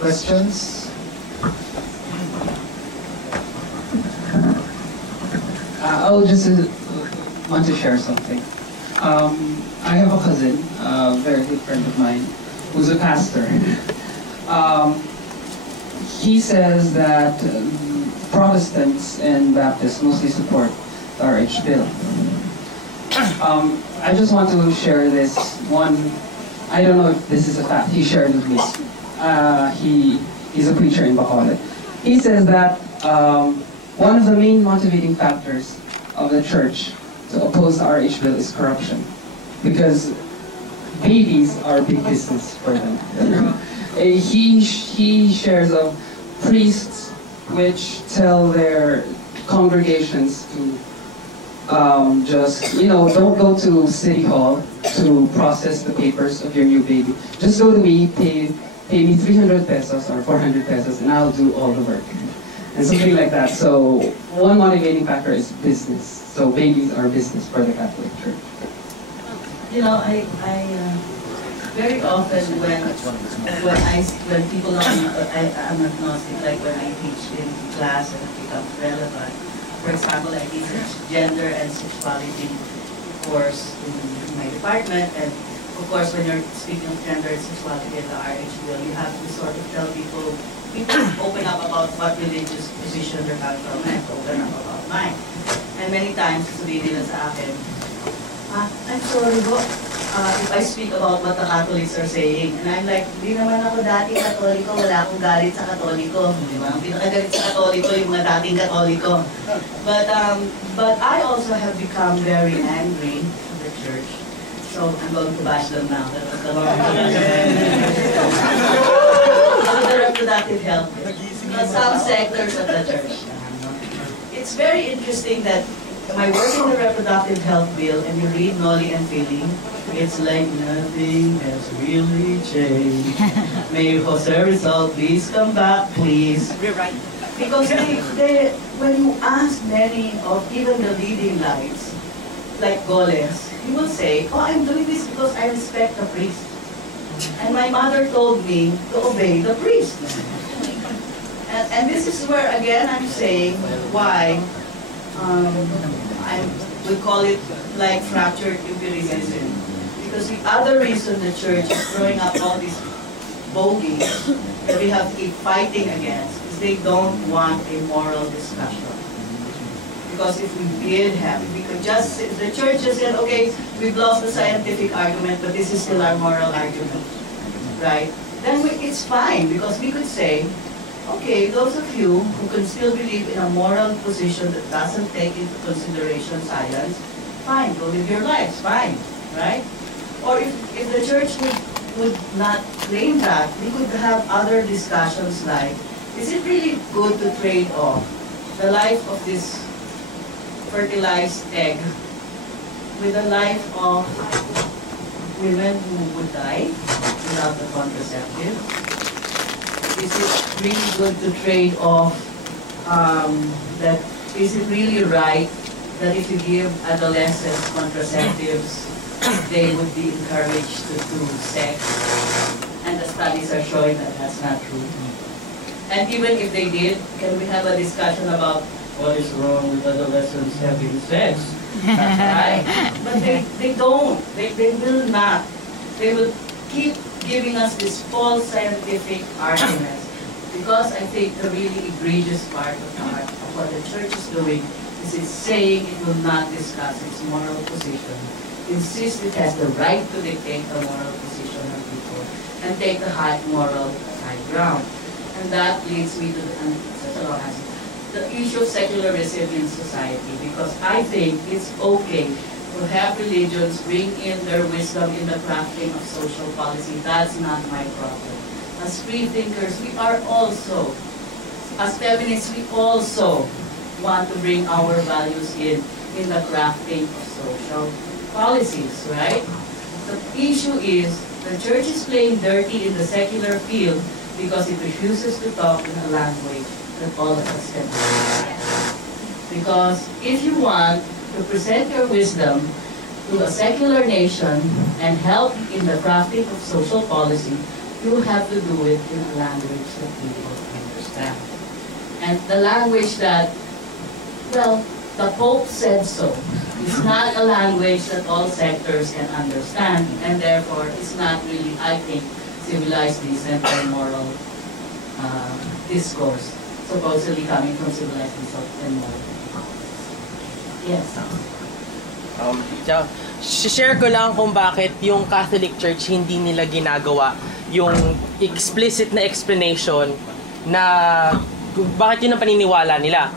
Questions? I'll just want to share something. I have a cousin, a very good friend of mine, who's a pastor. He says that Protestants and Baptists mostly support the RH bill. I just want to share this one. I don't know if this is a fact. He shared with me. He's a preacher in Bacolod. He says that one of the main motivating factors of the church to oppose the RH bill is corruption, because babies are big business for them. He shares of priests which tell their congregations to just, don't go to City Hall to process the papers of your new baby. Just go to me, pay me 300 pesos or 400 pesos, and I'll do all the work. And something like that. So one motivating factor is business. So babies are business for the Catholic Church. I very often when people are, I'm agnostic, like when I teach in class and it becomes relevant. For example, I teach gender and sexuality course in my department, and of course when you're speaking of gender and sexuality in the RH bill, you have to sort of tell people open up about what religious position they're coming from, and open up about mine. And many times, sabihin nila sa akin, I'm sorry po, if I speak about what the Catholics are saying. And I'm like, hindi naman ako dating Katoliko, wala akong galit sa Katoliko. Di ba? Ang pinakagalit sa Katoliko, yung mga dating Katoliko. But I also have become very angry at the church. So I'm going to bash them now. That was the wrong the reproductive health. Some sectors of the church. It's very interesting that I work in the reproductive health bill and you read Nolly and Philly, it's like nothing has really changed. May Jose Rizal please come back, please. Rewrite. Because when you ask many of even the leading lights, like Goles, he will say, oh, I'm doing this because I respect the priest. And my mother told me to obey the priest. And this is where, again, I'm saying why we call it like fractured empiricism. Because the other reason the church is throwing up all these bogeys that we have to keep fighting against is they don't want a moral discussion. Because if we did have, if we could just, if the church just said, okay, we've lost the scientific argument, but this is still our moral argument, right? Then it's fine, because we could say, okay, those of you who can still believe in a moral position that doesn't take into consideration science, fine, go live your lives, fine, right? Or if the church would not claim that, we could have other discussions like, is it really good to trade off the life of this fertilized egg with the life of women who would die without the contraceptive? Is it really good to trade off that? Is it really right that if you give adolescents contraceptives, they would be encouraged to do sex? And the studies are showing that that's not true. And even if they did, can we have a discussion about what is wrong with adolescents having sex? That's right. But they don't. They will not. They will keep giving us this false scientific arguments. Because I think the really egregious part of what the church is doing is it's saying it will not discuss its moral position. Insist it has the right to dictate the moral position of people and take the high moral high ground. And that leads me to the issue of secularism in society, because I think it's okay to have religions bring in their wisdom in the crafting of social policy. That's not my problem. As free thinkers, we are also, as feminists, we also want to bring our values in the crafting of social policies, right? The issue is the church is playing dirty in the secular field because it refuses to talk in a language that all of us can understand. Because if you want to present your wisdom to a secular nation and help in the crafting of social policy, you have to do it in a language that people understand. And the language that, well, the Pope said so. It's not a language that all sectors can understand, and therefore it's not really, I think, civilized, decent, or moral discourse, supposedly coming from civilized, decent, and moral. Yes. Share ko lang kung bakit yung Catholic Church hindi nila ginagawa yung explicit na explanation na bakit yun ang paniniwala nila.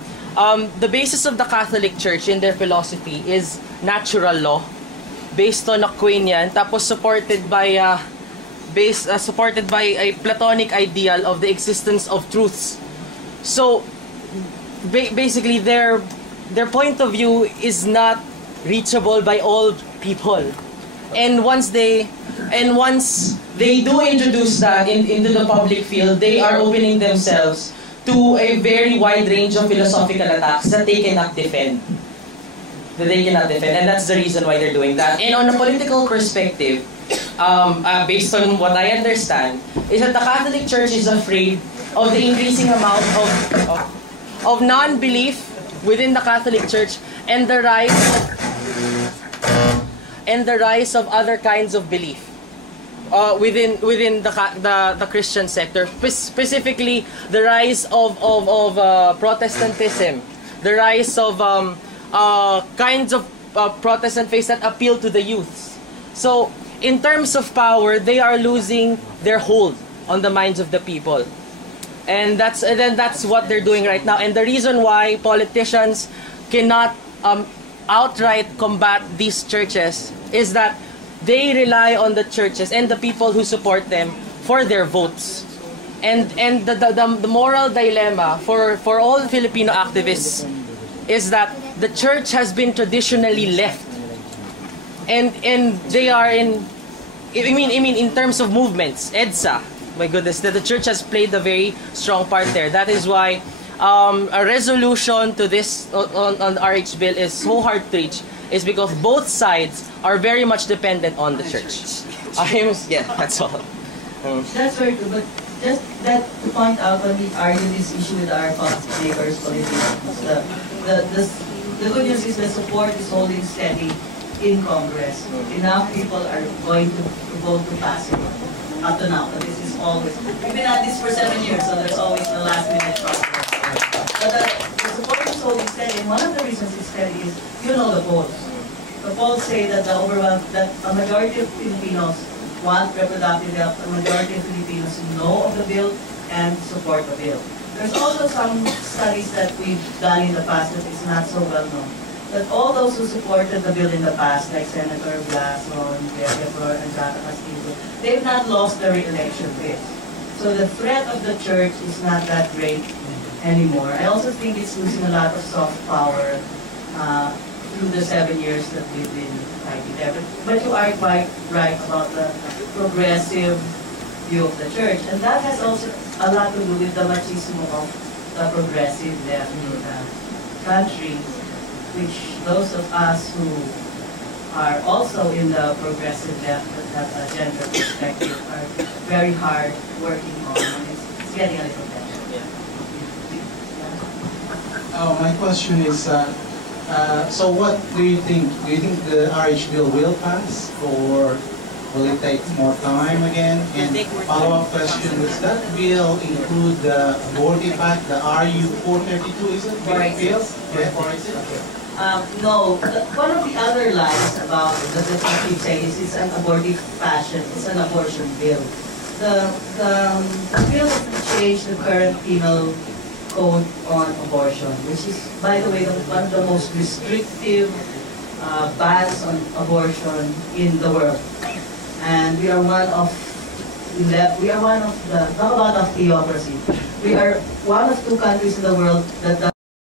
The basis of the Catholic Church in their philosophy is natural law based on Aquinian, tapos supported by a Platonic ideal of the existence of truths. So basically their point of view is not reachable by all people. And once they do introduce that into the public field, they are opening themselves to a very wide range of philosophical attacks that they cannot defend. And that's the reason why they're doing that. And on a political perspective, based on what I understand, is that the Catholic Church is afraid of the increasing amount of non-belief within the Catholic Church and the rise of other kinds of belief within the Christian sector, specifically the rise of Protestantism, the rise of kinds of Protestant faiths that appeal to the youths. So in terms of power, they are losing their hold on the minds of the people. And that's what they're doing right now. And the reason why politicians cannot outright combat these churches is that they rely on the churches and the people who support them for their votes. And the moral dilemma for all Filipino activists is that the church has been traditionally left. And they are in terms of movements, EDSA, my goodness, that the church has played a very strong part there. That is why a resolution to this on the RH bill is so hard to reach, is because both sides are very much dependent on the church. That's all. That's very good, but just that to point out when we argue this issue with our policymakers, politicians, the good news is the support is holding steady in Congress. Enough people are going to vote to pass it up to now, but this is always, we've been at this for 7 years, so there's always a last minute process. But the support is holding steady, and one of the reasons it's steady is, you know, the polls. The polls say that that a majority of Filipinos want reproductive health, a majority of Filipinos know of the bill and support the bill. There's also some studies that we've done in the past that is not so well known, that all those who supported the bill in the past, like Senator Blason, Reproductive, and Castillo, they've not lost their re-election bid. So the threat of the church is not that great anymore. I also think it's losing a lot of soft power through the 7 years that we've been fighting there. But you are quite right about the progressive view of the church. And that has also a lot to do with the machismo of the progressive left in the country, which those of us who are also in the progressive left that have a gender perspective are very hard working on. And it's getting a little better. My question is, so what do you think? Do you think the RH bill will pass, or will it take more time again? And follow-up question, does that bill include the abortive act, the RU 432, is it? Bill? Yeah, okay. No, one of the other lies about the keep saying is it's an abortive fashion, it's an abortion bill. The bill doesn't change the current penal code on abortion, which is, by the way, one of the most restrictive bans on abortion in the world. And we are one of the, talk about of theocracy. We are one of 2 countries in the world that